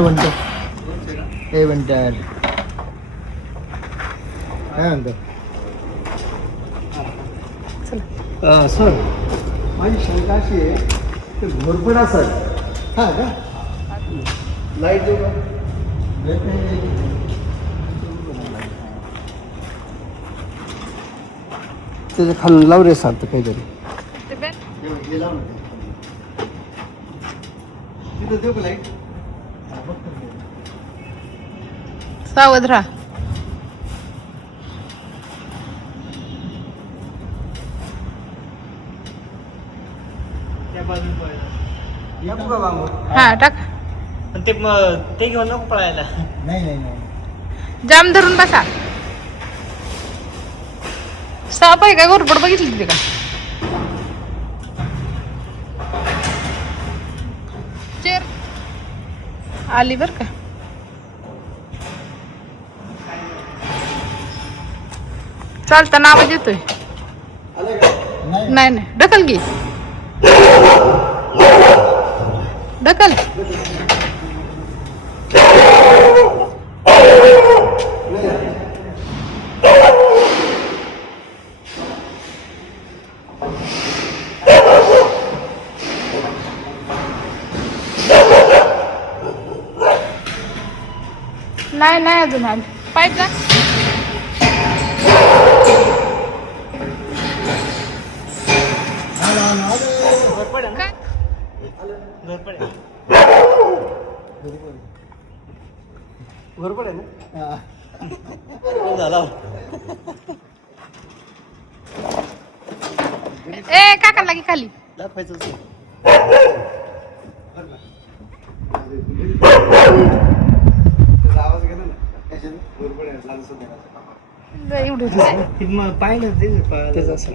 म्हणतो हे म्हणतात काय म्हणतो सर माझी शंका अशी आहे की घोरपड असेल हा का लाईट देऊ का त्याच्या खालून लाव रे सांगतो काहीतरी तिथं देऊ का लाईट सावध राहा हा टाक ते घेऊन नको पळायला नाही जाम धरून बसा साप आहे का घोरपड बघितली तिथे का चेर आली बर का चालताना आवाज येतोय नाही ढकल घे ढकल नाही अजून आली पाईप जा बरोबर आहे ना झाला ए काका लागी खाली दाखवायचं आवाज गेला ना बरोबर आहे एवढं पाहिलं तेच असं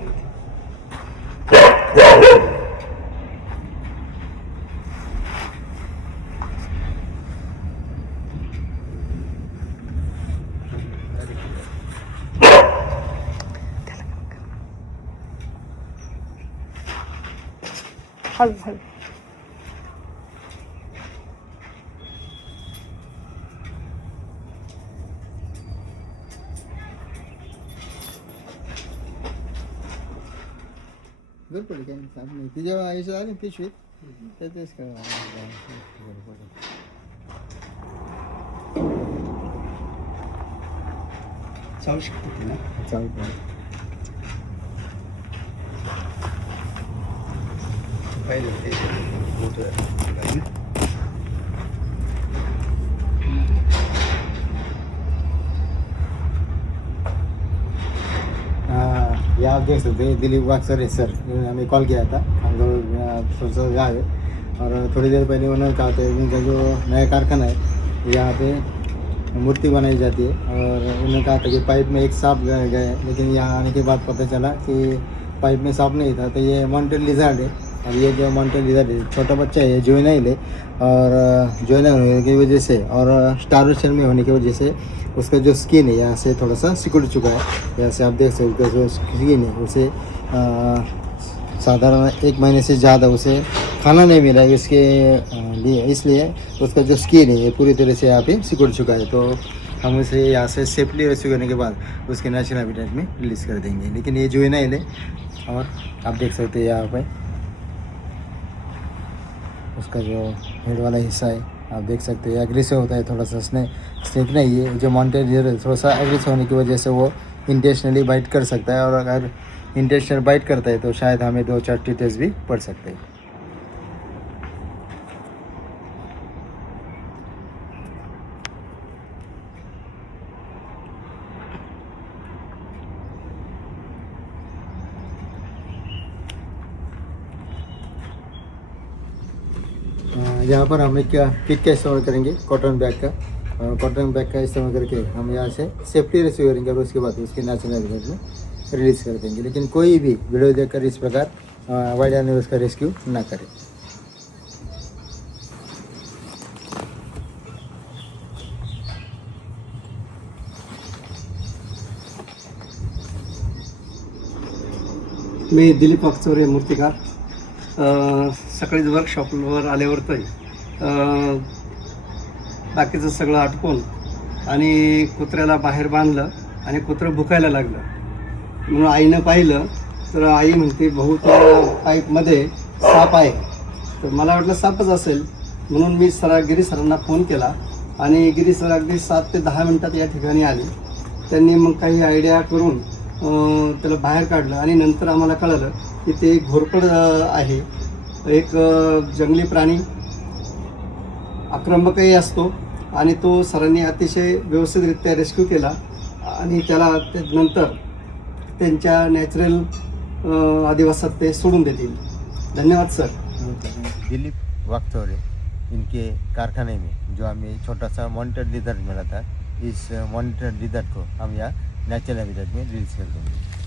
हळू बरोबर काय सांग नाही ती जेव्हा यायचं आली पिशवीत तेच का चालू शकते ना चालू पाहिजे ते मोठं ये आप देख सकते हैं दिलीप वाक्सर है सर हमें कॉल किया था हम लोग सोचा गाँव है और थोड़ी देर पहले उन्होंने कहा था उनका जो नया कारखाना है यहाँ पे मूर्ति बनाई जाती है और उन्होंने कहा था कि पाइप में एक सांप गए लेकिन यहाँ आने के बाद पता चला कि पाइप में सांप नहीं था तो ये मॉन्टेल लिजार्ड है और ये जो मॉन्टेल लिजार्ड है छोटा बच्चा है जुवेनाइल है और जुवेनाइल होने की वजह से और स्टारो शेल में होने की वजह से उसका जो स्किन है यहाँ से थोड़ा सा सिकुड़ चुका है यहाँ से आप देख सकते हो जो स्किन है उसे साधारण 1 महीने से ज़्यादा उसे खाना नहीं मिला है इसके लिए इसलिए उसका जो स्किन है ये पूरी तरह से यहाँ पे सिकुड़ चुका है तो हम उसे यहाँ से सेफली रेस्क्यू करने के बाद उसके नेचुरल हैबिटेट में रिलीज़ कर देंगे लेकिन ये जुवेनाइल है और आप देख सकते हैं यहाँ पे उसका जो हेड वाला हिस्सा है आप देख सकते हैं एग्रेसिव होता है थोड़ा सा स्नेक नहीं है जो मॉन्टेल थोड़ा सा एग्रेसिव होने की वजह से वो इंटेंशनली बाइट कर सकता है और अगर इंटेंशनल बाइट करता है तो शायद हमें 2-4 टीटेस भी पड़ सकते हैं यहाँ पर हम एक किट का इस्तेमाल करेंगे कॉटन बैग का, और कॉटन बैग का इस्तेमाल करके हम यहाँ से सेफ्टी रेस्क्यू करेंगे और उसके बाद उसके नेचुरल हैबिटेट में रिलीज़ कर देंगे। लेकिन कोई भी वीडियो देखकर इस प्रकार वाइल्ड एनिमल्स का रेस्क्यू ना करें। मी दिलीप वाकचौरे मूर्तिकार. सकाळीच वर्कशॉपवर आल्यावर तरी बाकीचं सगळं आटपून आणि कुत्र्याला बाहेर बांधलं आणि कुत्रं भुकायला लागलं म्हणून आईनं पाहिलं तर आई म्हणते भाऊ त्या पाईपमध्ये साप आहे. तर मला वाटलं सापच असेल म्हणून मी गिरी सरांना फोन केला आणि गिरी सर अगदी 7 ते 10 मिनटात या ठिकाणी आले. त्यांनी मग काही आयडिया करून त्याला बाहेर काढलं आणि नंतर आम्हाला कळलं की ते घोरपड आहे, एक जंगली प्राणी, आक्रमकही असतो आणि तो सरांनी अतिशय व्यवस्थितरित्या रेस्क्यू केला आणि त्याला नंतर त्यांच्या नॅचरल अधिवासात ते सोडून देतील. धन्यवाद सर. दिलीप वाकचौरे, इनके कारखाने में जो हमें छोटा सा मॉनिटर लिजर्ड मिला था, इस मॉनिटर लिजर्ड को हम यहाँ नेचुरल हैबिटेट में रिलीज कर देंगे.